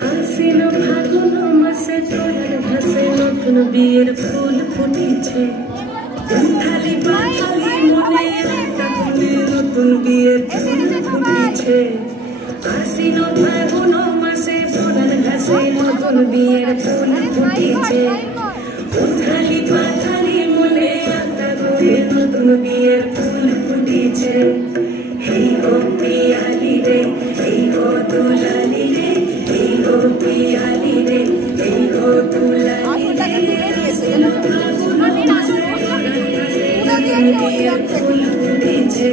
হাসিনো ফাগুন মাসে তোরার ঘাসে নতুন বিয়ের ফুল ফুটেছে খালি পাখালি মনে আকাশে নতুন বিয়ের ফুল ফুটেছে হাসিনো ফাগুন মাসে তোরার ঘাসে নতুন বিয়ের ফুল ফুটেছে খালি পাখালি মনে আকাশে নতুন বিয়ের ফুল ফুটেছে এই গো পিয়ালি রে এই গো দুলালি রে এই গো পিয়ালি রে এই গো দুলালি রে হাসিনো ফাগুন মাসে বিয়ের ফুল ফুটেছে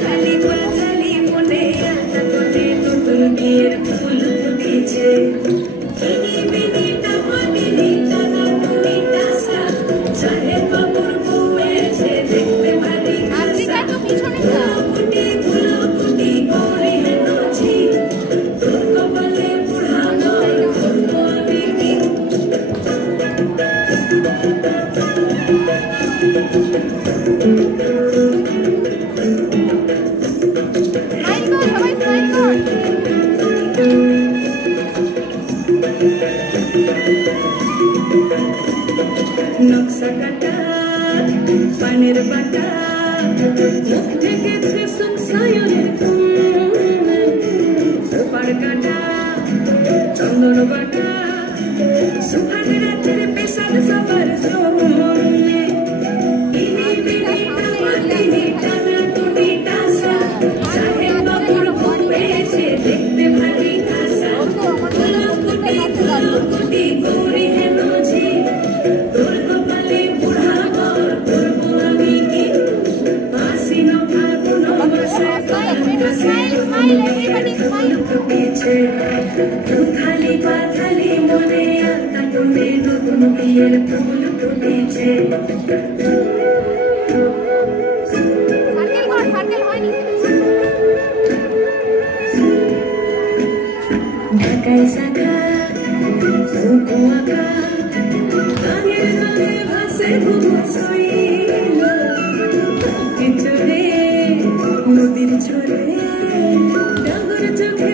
খালি পাখালি মনে আকাশে নতুন বিয়ের ফুল ফুটেছে নকশা কাটা পানের বাটা মুখ থেকে ছেসুক সায়নের পাড় কাটা চন্দন বাটা সুহাগ রাতের পেশাদ সবার জমনে ইনি বিনিটা মাটিনি টানা টুটি টাসা সাহেব বাবুর ঘুমেছে দেখতে ভারী খাসা কুটি গৌরী হেন ঝি তোর কপালে বুড়াবর করব আমি কি হাসিনো ফাগুন মাসে ফুটেছে খালি পাখালি মনে আকাশে নতুন বিয়ের ফুল ফুটেছে ঢাকায় শাখা বুকু আঁকা গানের গানে ভাসে ঘুমসইল কিছু রে নদীর ছোড়ে ডাগর চোখে